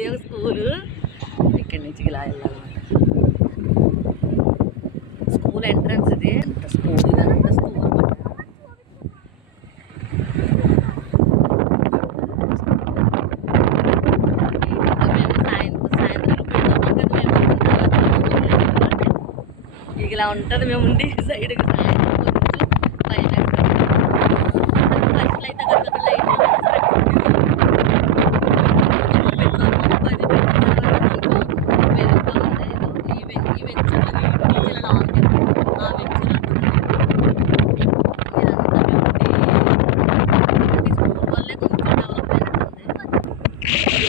ఇది ఒక స్కూలు. ఇక్కడి నుంచి ఇలా వెళ్ళాలన్నమాట. స్కూల్ ఎంట్రన్స్ ఇది. స్కూల్ ఇదంతా స్కూల్ అన్నమాట. ఇలా ఉంటుంది. మేము ఉండి సైడ్కి పైన ఫస్ట్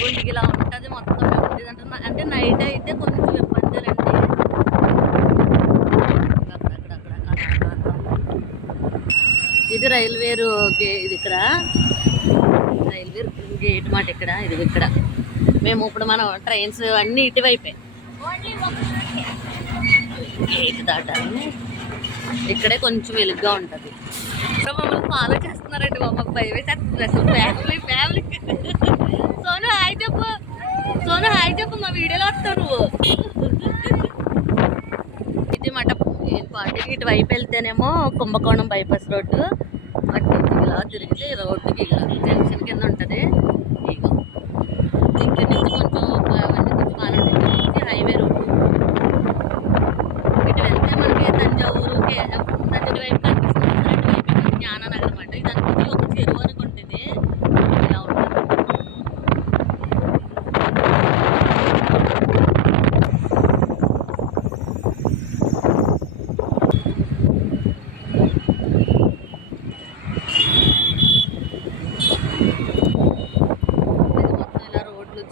అయితే ఇలా ఉంటుంది మొత్తం. అంటే నైట్ అయితే కొంచెం ఇబ్బంది అండి. ఇది రైల్వేరు ఇది ఇక్కడ రైల్వే గేట్ మాట ఇక్కడ. ఇది ఇక్కడ మేము ఇప్పుడు మనం ట్రైన్స్ అన్నీ ఇటువైపే గేట్ దాటాలి. ఇక్కడే కొంచెం వెలుగ్గా ఉంటుంది. ఇప్పుడు మమ్మల్ని ఫాలో చేస్తున్నారండి. మమ్మల్ని భయమే చేస్తున్నారు. ఫ్యామిలీ సోను హాయ్ చెప్పు. సోను హాయ్ చెప్పు. మా వీడియోలో వస్తావు నువ్వు. ఇది మాట ఇటువైపు వెళ్తేనేమో కుంభకోణం బైపాస్ రోడ్డు. అటు నుంచి ఇలా తిరిగితే రోడ్డుకి ఇలా జంక్షన్ కింద ఉంటుంది. ఇక ఇక్కడ నుంచి కొంచెం బాగా హైవే రోడ్డు. ఇటు వెళ్తే మనకి తంజావూరు తంజావూరు వైపు కనిపిస్తుంది. ఇటువైపు జ్ఞాననగర్ అన్నమాట. ఇది అనుకుంటే ఒక చెరువు అనుకుంటుంది. ఇలా ఉంటుంది.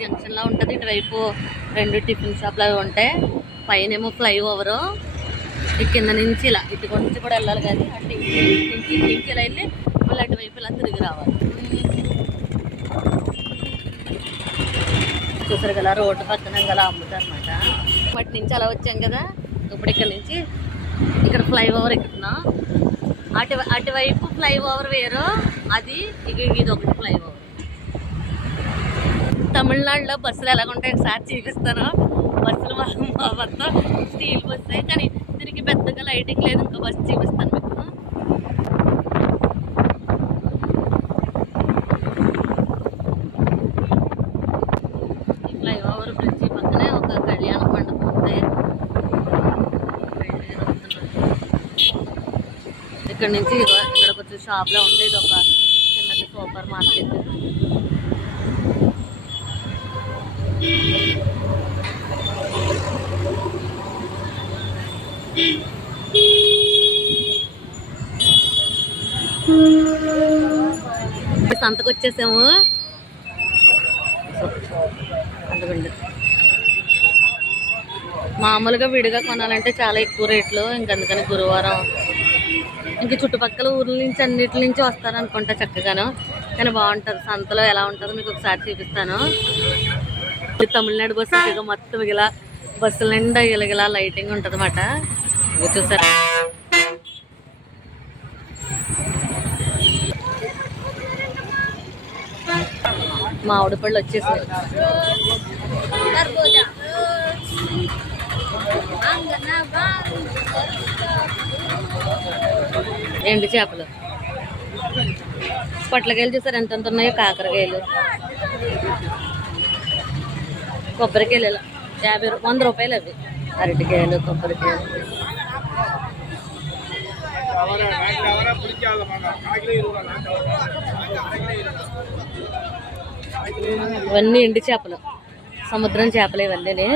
జంక్షన్ లా ఉంటుంది. ఇటువైపు 2 టిఫిన్ షాప్లు అవి ఉంటాయి. పైన ఏమో ఫ్లైఓవరు. ఈ కింద నుంచి ఇలా ఇటు నుంచి కూడా వెళ్ళాలి. కానీ అటు ఇంటికి ఇలా వెళ్ళి మళ్ళీ అటువైపు ఇలా తిరిగి రావాలి. చూసారు కదా రోడ్డు పక్కన అలా అమ్ముతారు అనమాట. వాటి నుంచి అలా వచ్చాం కదా. ఇప్పుడు ఇక్కడ నుంచి ఇక్కడ ఫ్లైఓవర్ ఎక్కుతున్నాం. అటువైపు ఫ్లైఓవర్ వేరు. అది ఇది ఒకటి ఫ్లైఓవర్. తమిళనాడులో బస్సులు ఎలాగుంటాయి ఒకసారి చూపిస్తాను. బస్సులు మొత్తం స్టీల్ బస్సే. కానీ దీనికి పెద్దగా లైటింగ్ లేదు. ఇంకో బస్సు చూపిస్తాను మీకు. ఈ ఫ్లైఓవర్ బ్రిడ్జి పక్కనే ఒక కళ్యాణ మండపం ఉంది. ఇక్కడ నుంచి ఇక్కడ కొంచెం షాప్లో ఉంటాయి. ఇది ఒక చిన్నది సూపర్ మార్కెట్. సంతకు వచ్చేసాము. మామూలుగా విడిగా కొనాలంటే చాలా ఎక్కువ రేట్లు. ఇంకందుకని గురువారం ఇంక చుట్టుపక్కల ఊర్ల నుంచి అన్నిటి నుంచి వస్తారనుకుంటా చక్కగాను. కానీ బాగుంటుంది. సంతలో ఎలా ఉంటుందో మీకు ఒకసారి చూపిస్తాను. తమిళనాడు బస్సు ఇక మొత్తం ఇలా బస్సుల నిండా ఇలాగ లైటింగ్ ఉంటుంది అన్నమాట. ఇక చూసారా మామిడి పళ్ళు వచ్చేసాయి. ఎండు చేపలు, పొట్లకాయలు చూసారు ఎంత ఉన్నాయో. కాకరకాయలు, కొబ్బరికాయలు ఇలా 100 రూపాయలు అవి. అరటికాయలు, కొబ్బరికాయలు. ఇవన్నీ ఎండు చేపలు, సముద్రం చేపలు ఇవన్నీ.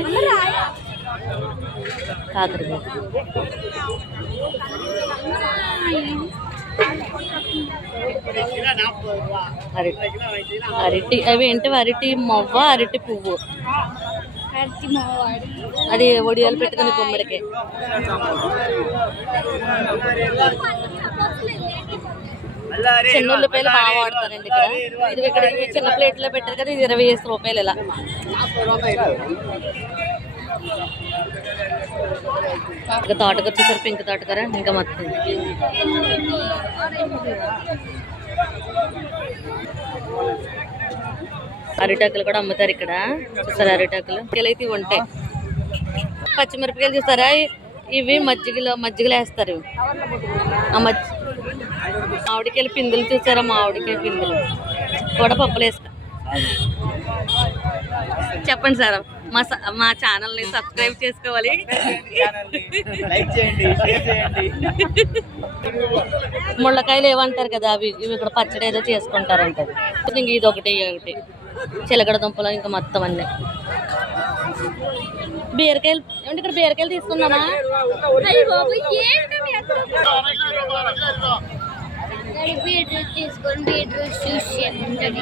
కాకరకాయ, అరటి అవి ఏంటివి? అరటి మొవ్వ, అరటి పువ్వు. అది ఒడియాలు పెట్టుకుని గుమ్మడికాయ. చిన్న ఉల్లిపాయలు బాగా వాడతారండి ఇక్కడ. ఇది ఇక్కడ చిన్న ప్లేట్లో పెట్టారు కదా, ఇది 25 రూపాయలు ఇలా. ఇంకా తోటకూర వచ్చేసరి పింక్ తోటకూర. ఇంకా మొత్తం అరిటాకులు కూడా అమ్ముతారు ఇక్కడ. చూసారా అరిటాకులు అయితే ఉంటాయి. పచ్చిమిరపకాయలు చూసారా, ఇవి మజ్జిగలో వేస్తారు. ఆ మామిడికాయలు పిందులు చూసారా, మామిడికాయ పిందులు కూడా పప్పులు వేస్తారు. చెప్పండి సార్, మా ఛానల్ని సబ్స్క్రైబ్ చేసుకోవాలి. ముళ్ళకాయలు ఏమంటారు కదా, అవి ఇక్కడ పచ్చడి ఏదో చేసుకుంటారంటారు. ఇంక ఇది ఒకటి చిలకడ దుంపలు ఇంకా మొత్తం అన్నీ. బీరకాయలు అంటే ఇక్కడ బీరకాయలు తీసుకున్నామా? బీట్రూట్ తీసుకొని బీట్రూట్ జ్యూస్ చేయమంటుంది.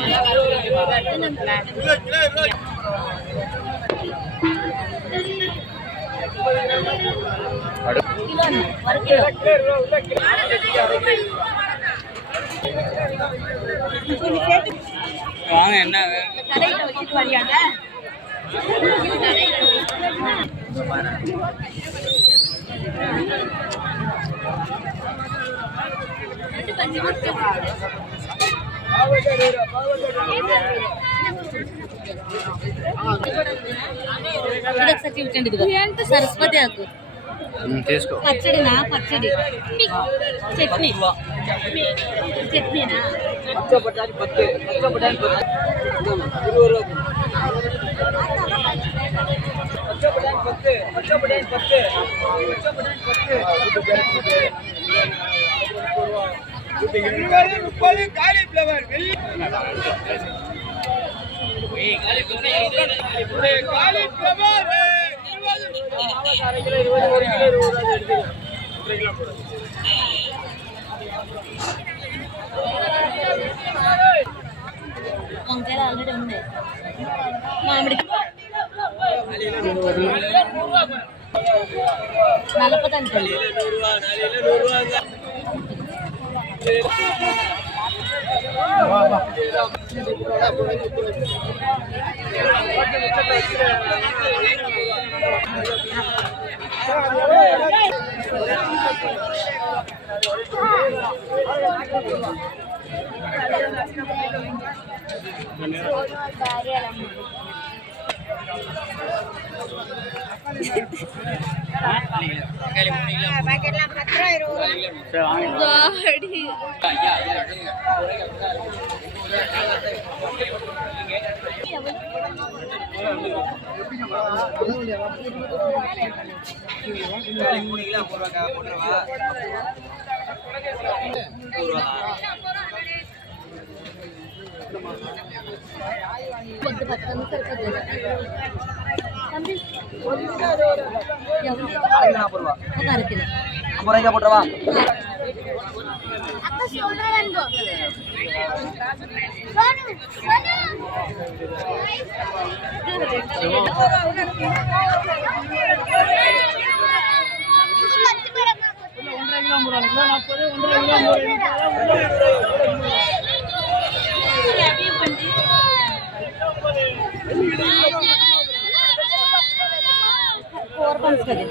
చూపించండి. ఇదిగో సరస్వతి ఆకు పచ్చడినా, పచ్చడి చట్నీ చట్నీనా. వంకాయలు ఆల్రెడీ ఉన్నాయి. మామిడి నలపదండి. పొద్దు పక్కన సరిపోతుంది. ఒక అరకిలో కూర పంచుతుంది.